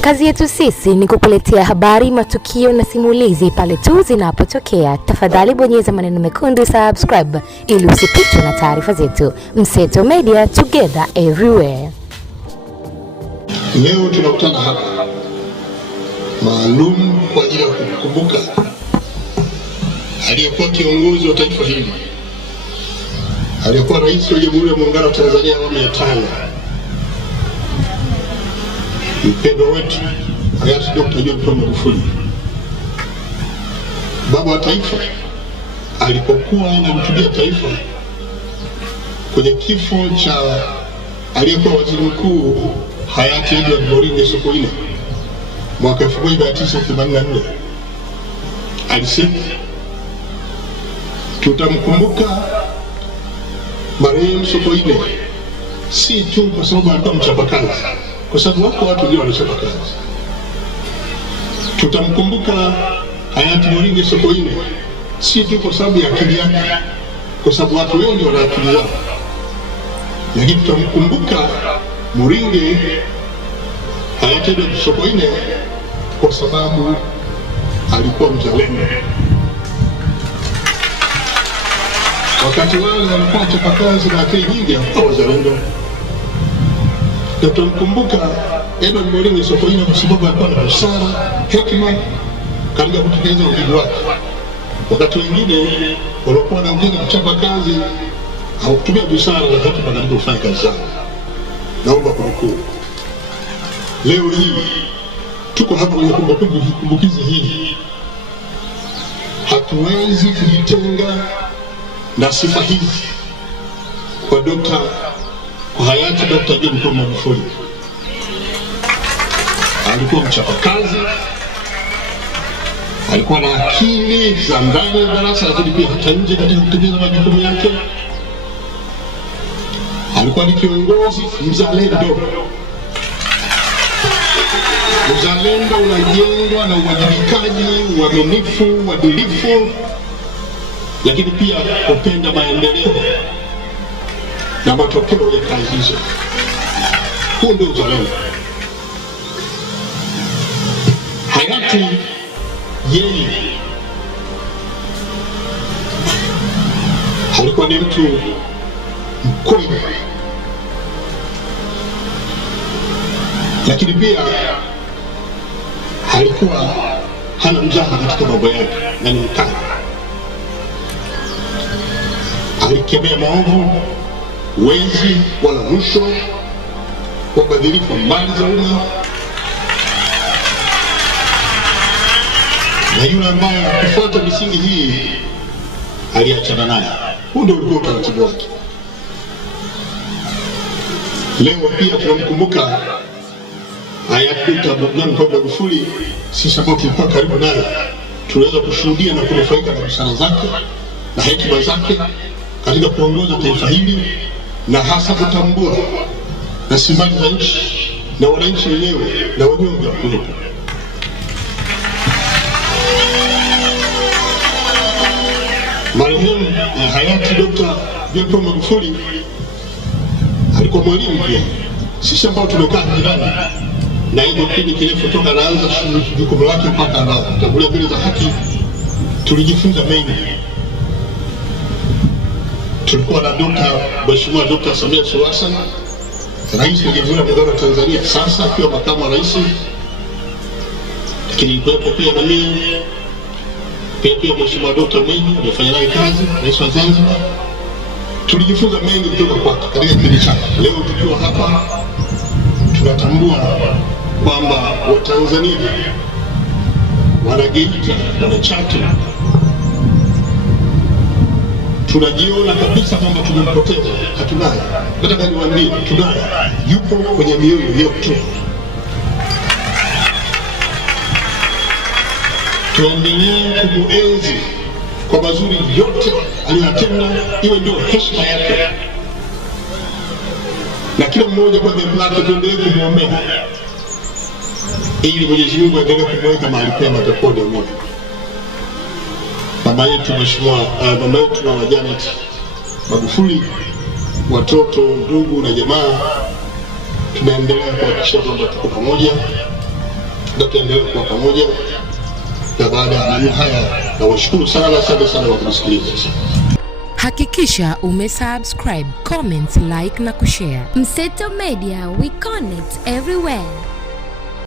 Kazi yetu sisi ni kukuletea habari, matukio na simulizi pale tu zinapotokea. Tafadhali bonyeza maneno mekundu subscribe ili usipitwe na taarifa zetu. Mseto Media, together everywhere. Leo tunakutana hapa maalum kwa ajili ya kukumbuka aliyekuwa kiongozi wa taifa hili, aliyekuwa rais wa Jamhuri ya Muungano wa Tanzania awamu ya 5, mpendwa wetu hayati Dr. John Pombe Magufuli. Baba wa taifa alipokuwa anahutubia taifa kwenye kifo cha aliyekuwa waziri mkuu hayati Edward Moringe Sokoine mwaka 1984, alisema tutamkumbuka marehemu Sokoine si tu kwa sababu alikuwa mchapakazi, kwa sababu wako watu ndio wanachapa kazi. Tutamkumbuka hayati Moringe Sokoine si tu kwa sababu ya akili yake, kwa sababu watu wengi wana akili zao, lakini tutamkumbuka Moringe hayati Sokoine kwa sababu alikuwa mzalendo. Wakati wale walikuwa wachapakazi na akili nyingi, hawakuwa wazalendo. Na tutamkumbuka Edward Moringe Sokoine kwa sababu alikuwa na busara, hekima katika kutekeleza wajibu wake. Wakati wengine walikuwa na ujinga kuchapa kazi, hawakutumia busara na hekima katika kufanya kazi zao. Naomba kunukuu, leo hii tuko hapa kwenye kumbukizi hii. Hatuwezi kujitenga na sifa hizi kwa hayati Dr. John Pombe Magufuli. Alikuwa mchapakazi, alikuwa na akili za ndani ya darasa, lakini pia hata nje katika kutekeleza majukumu yake. Alikuwa ni kiongozi mzalendo. Uzalendo unajengwa na uwajibikaji, uaminifu, uadilifu, lakini pia kupenda maendeleo na matokeo ya kazi hizo. Huo ndio uzalendo. Hayati yeye alikuwa ni mtu mkweli, lakini pia alikuwa hana mzaha katika mambo yake na ni mkali. Alikemea maovu, wezi wala rushwa, ubadhirifu wa mali za umma, na yule ambaye hakufuata misingi hii aliachana naye. Huu ndio ulikuwa utaratibu wake. Leo pia tunamkumbuka hayati Dr. John Pombe Magufuli. Sisi ambao tulikuwa karibu naye tunaweza kushuhudia na kunufaika na busara zake na hekima zake katika kuongoza taifa hili, na hasa kutambua rasilimali za nchi na wananchi wenyewe na wanyonge wa kuwepo. Marehemu hayati Dr. John Pombe Magufuli alikuwa mwalimu pia. Sisi ambao tumekaa jirani na hiyo kipindi kirefu toka anaanza jukumu lake mpaka anatangulia mbele za haki, tulijifunza mengi. Tulikuwa na Mheshimiwa Dr. Samia Suluhu Hassan, Rais wa Jamhuri ya Muungano wa Tanzania sasa akiwa makamu wa rais, lakini ilikuwepo pia na mimi pia Mheshimiwa Dr. Mwinyi amefanya naye kazi, rais wa Zanzibar. Tulijifunza mengi kutoka kwake katika kipindi chake. Leo tukiwa hapa tunatambua kwamba Watanzania, Wanageita, Wanachato tunajiona kabisa kwamba tumempoteza. Hatunaye. Nataka niwaambie tunaye, yupo kwenye mioyo yetu. Tuendelee kumuenzi kwa mazuri yote aliyotenda, iwe ndio heshima yake, na kila mmoja kwa dhambi lake tuendelee kumwombea ili Mwenyezi Mungu aendelee kumweka mahali pema peponi. Mama yetu Mama Janet Magufuli, watoto, ndugu na jamaa, tunaendelea kuhakikisha kwamba tuko pamoja na tutaendelea kuwa pamoja. Na baada ya maneno haya, nawashukuru sana, asante sana kwa kusikiliza. Hakikisha umesubscribe, comment, like na kushare. Mseto Media, we connect everywhere.